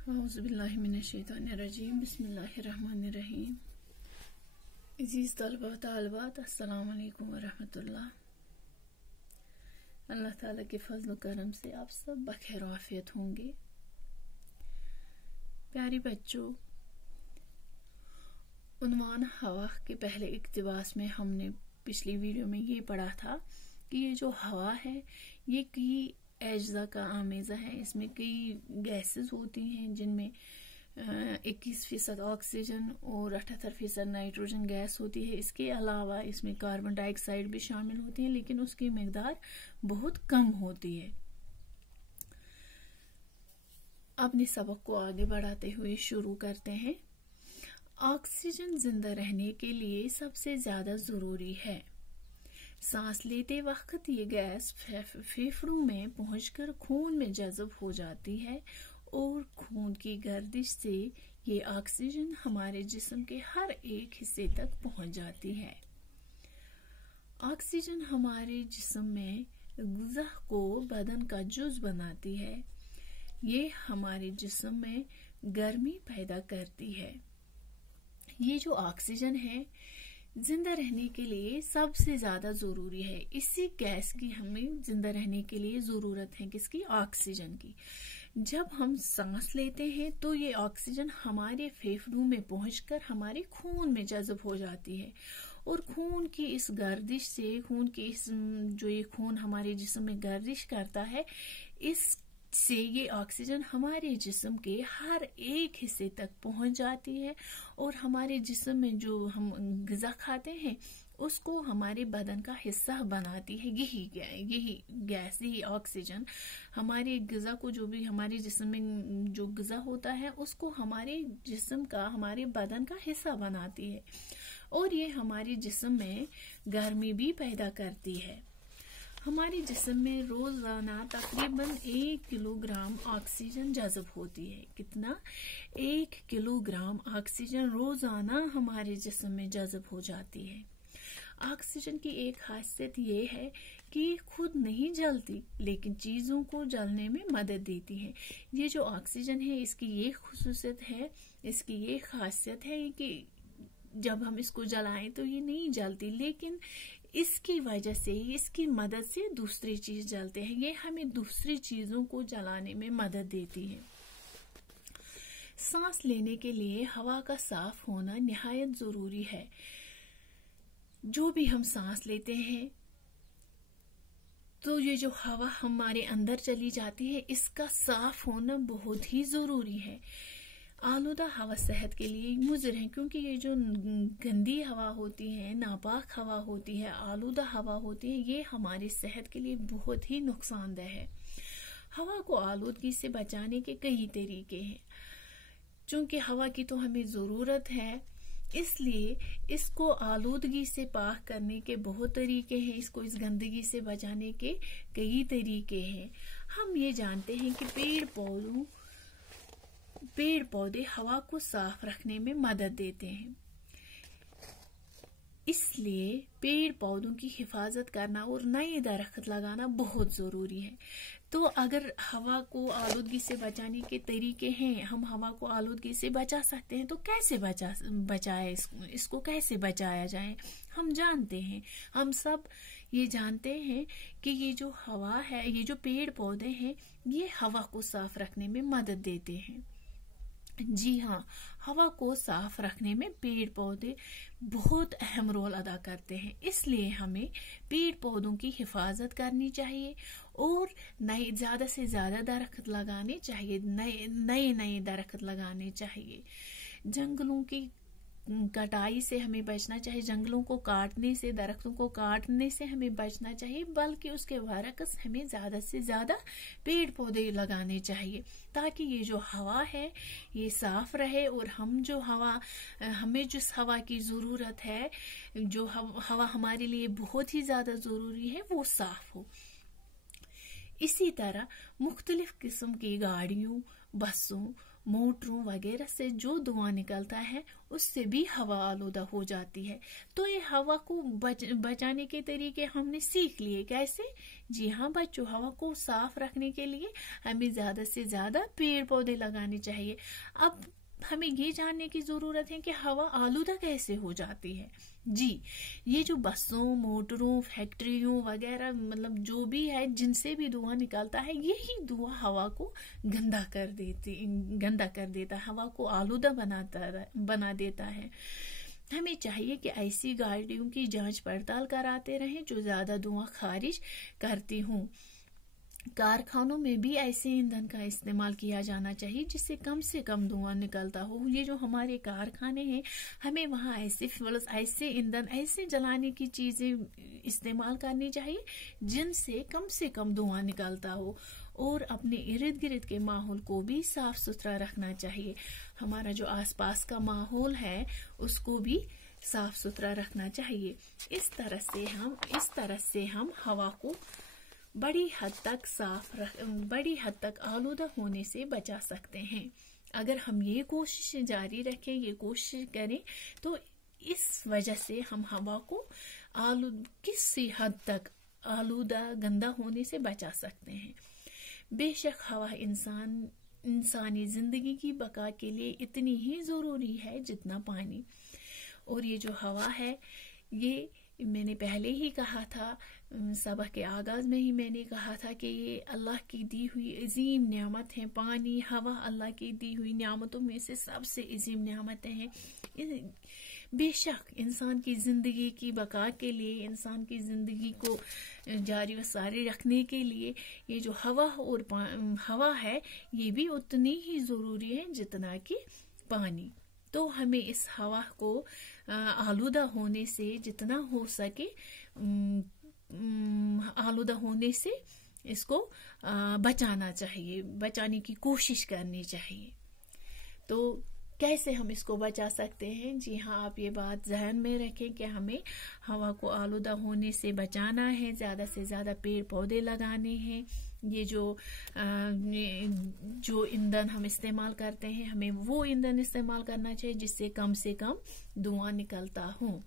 औज़ुबिल्लाहिमिनश्शैतानिर्रजीम बिस्मिल्लाहिर्रहमानिर्रहीम। अज़ीज़ तलबा व तालिबात, अस्सलामु अलैकुम व रहमतुल्लाह। अल्लाह ताला के फज़ल व करम से आप सब बखैर आफियत होंगे। प्यारे बच्चों, उन्वान हवा के पहले इक़्तिबास में हमने पिछली वीडियो में ये पढ़ा था कि ये जो हवा है ये कई अज्जा का आमेज़ा है। इसमें कई गैसेस होती हैं जिनमें 21% ऑक्सीजन और 78% नाइट्रोजन गैस होती है। इसके अलावा इसमें कार्बन डाइऑक्साइड भी शामिल होती है, लेकिन उसकी मिकदार बहुत कम होती है। अपने सबक को आगे बढ़ाते हुए शुरू करते हैं। ऑक्सीजन जिंदा रहने के लिए सबसे ज्यादा जरूरी है। सांस लेते वक्त ये गैस फेफड़ों में पहुंचकर खून में जज़ब हो जाती है और खून की गर्दिश से ये ऑक्सीजन हमारे जिस्म के हर एक हिस्से तक पहुंच जाती है। ऑक्सीजन हमारे जिस्म में ग़िज़ा को बदन का जुज़ बनाती है। ये हमारे जिस्म में गर्मी पैदा करती है। ये जो ऑक्सीजन है जिंदा रहने के लिए सबसे ज्यादा जरूरी है। इसी गैस की हमें जिंदा रहने के लिए जरूरत है। किसकी? ऑक्सीजन की। जब हम सांस लेते हैं तो ये ऑक्सीजन हमारे फेफड़ों में पहुंचकर हमारे खून में जज़ब हो जाती है और खून की इस गर्दिश से, खून की इस जो ये खून हमारे जिस्म में गर्दिश करता है, इससे ये ऑक्सीजन हमारे जिस्म के हर एक हिस्से तक पहुंच जाती है और हमारे जिस्म में जो हम ग़िज़ा खाते हैं उसको हमारे बदन का हिस्सा बनाती है। यही गैस, यही ऑक्सीजन हमारे ग़िज़ा को, जो भी हमारे जिस्म में जो ग़िज़ा होता है उसको हमारे जिस्म का, हमारे बदन का हिस्सा बनाती है और ये हमारे जिस्म में गर्मी भी पैदा करती है। हमारे जिस्म में रोजाना तकरीबन 1 किलोग्राम ऑक्सीजन जज़ब होती है। कितना? 1 किलोग्राम ऑक्सीजन रोजाना हमारे जिस्म में जज़ब हो जाती है। ऑक्सीजन की एक खासियत ये है कि खुद नहीं जलती, लेकिन चीजों को जलने में मदद देती है। ये जो ऑक्सीजन है इसकी ये खुसूसियत है, इसकी ये खासियत है कि जब हम इसको जलाएं तो ये नहीं जलती, लेकिन इसकी वजह से, इसकी मदद से दूसरी चीज जलते हैं। ये हमें दूसरी चीजों को जलाने में मदद देती है। सांस लेने के लिए हवा का साफ होना निहायत जरूरी है। जो भी हम सांस लेते हैं तो ये जो हवा हमारे अंदर चली जाती है इसका साफ होना बहुत ही जरूरी है। आलूदा हवा सेहत के लिए मुज़िर है, क्योंकि ये जो गंदी हवा होती है, नापाक हवा होती है, आलूदा हवा होती है, ये हमारी सेहत के लिए बहुत ही नुकसानदेह है। हवा को आलूदगी से बचाने के कई तरीके हैं। चूंकि हवा की तो हमें ज़रूरत है, इसलिए इसको आलूदगी से पाक करने के बहुत तरीके हैं। इसको इस गंदगी से बचाने के कई तरीके हैं। हम ये जानते हैं कि पेड़ पौधे हवा को साफ रखने में मदद देते हैं, इसलिए पेड़ पौधों की हिफाजत करना और नए दरख्त लगाना बहुत जरूरी है। तो अगर हवा को आलूदगी से बचाने के तरीके हैं, हम हवा को आलूदगी से बचा सकते हैं, तो कैसे बचाए इसको कैसे बचाया जाए? हम जानते हैं, हम सब ये जानते हैं कि ये जो हवा है, ये जो पेड़ पौधे हैं, ये हवा को साफ रखने में मदद देते हैं। जी हाँ, हवा को साफ रखने में पेड़ पौधे बहुत अहम रोल अदा करते हैं। इसलिए हमें पेड़ पौधों की हिफाजत करनी चाहिए और ज्यादा से ज्यादा दरख्त लगाने चाहिए, नए दरख्त लगाने चाहिए। जंगलों की कटाई से हमें बचना चाहिए। जंगलों को काटने से, दरख्तों को काटने से हमें बचना चाहिए, बल्कि उसके बरअक्स हमें ज्यादा से ज्यादा पेड़ पौधे लगाने चाहिए, ताकि ये जो हवा है ये साफ रहे और हमें जिस हवा की जरूरत है, जो हवा हमारे लिए बहुत ही ज्यादा जरूरी है, वो साफ हो। इसी तरह मुख्तलिफ किस्म की गाड़ियों, बसों, मोटरों वगैरह से जो धुआं निकलता है उससे भी हवा आलूदा हो जाती है। तो ये हवा को बचाने के तरीके हमने सीख लिए। कैसे? जी हाँ बच्चों, हवा को साफ रखने के लिए हमें ज्यादा से ज्यादा पेड़ पौधे लगाने चाहिए। अब हमें ये जानने की जरूरत है कि हवा आलूदा कैसे हो जाती है। जी, ये जो बसों, मोटरों, फैक्ट्रियों वगैरह मतलब जो भी है जिनसे भी धुआं निकलता है, यही धुआं हवा को गंदा कर देता है, हवा को आलूदा बना देता है। हमें चाहिए कि ऐसी गाड़ियों की जांच पड़ताल कराते रहें जो ज्यादा धुआं खारिज करती हों। कारखानों में भी ऐसे ईंधन का इस्तेमाल किया जाना चाहिए जिससे कम से कम धुआं निकलता हो। ये जो हमारे कारखाने हैं, हमें वहाँ ऐसे फ्यूल्स, ऐसे ईंधन, ऐसे जलाने की चीजें इस्तेमाल करनी चाहिए जिनसे कम से कम धुआं निकलता हो। और अपने इर्द गिर्द के माहौल को भी साफ सुथरा रखना चाहिए। हमारा जो आसपास का माहौल है उसको भी साफ सुथरा रखना चाहिए। इस तरह से हम हवा को बड़ी हद तक आलूदा होने से बचा सकते हैं। अगर हम ये कोशिश जारी रखें, ये कोशिश करें, तो इस वजह से हम हवा को किसी हद तक आलूदा, गंदा होने से बचा सकते हैं। बेशक हवा इंसानी जिंदगी की बका के लिए इतनी ही जरूरी है जितना पानी। और ये जो हवा है, ये मैंने पहले ही कहा था, सबक के आगाज में ही मैंने कहा था कि ये अल्लाह की दी हुई अजीम नियामत है। पानी, हवा अल्लाह की दी हुई नियामतों में से सबसे अजीम नियामतें हैं। बेशक इंसान की जिंदगी की बका के लिए, इंसान की जिंदगी को जारी व सारी रखने के लिए ये जो हवा है, ये भी उतनी ही जरूरी है जितना कि पानी। तो हमें इस हवा को आलूदा होने से जितना हो सके आलूदा होने से इसको बचाना चाहिए, बचाने की कोशिश करनी चाहिए। तो कैसे हम इसको बचा सकते हैं? जी हाँ, आप ये बात ध्यान में रखें कि हमें हवा को आलूदा होने से बचाना है, ज्यादा से ज्यादा पेड़ पौधे लगाने हैं। ये जो ईंधन हम इस्तेमाल करते हैं, हमें वो ईंधन इस्तेमाल करना चाहिए जिससे कम से कम धुआं निकलता हो।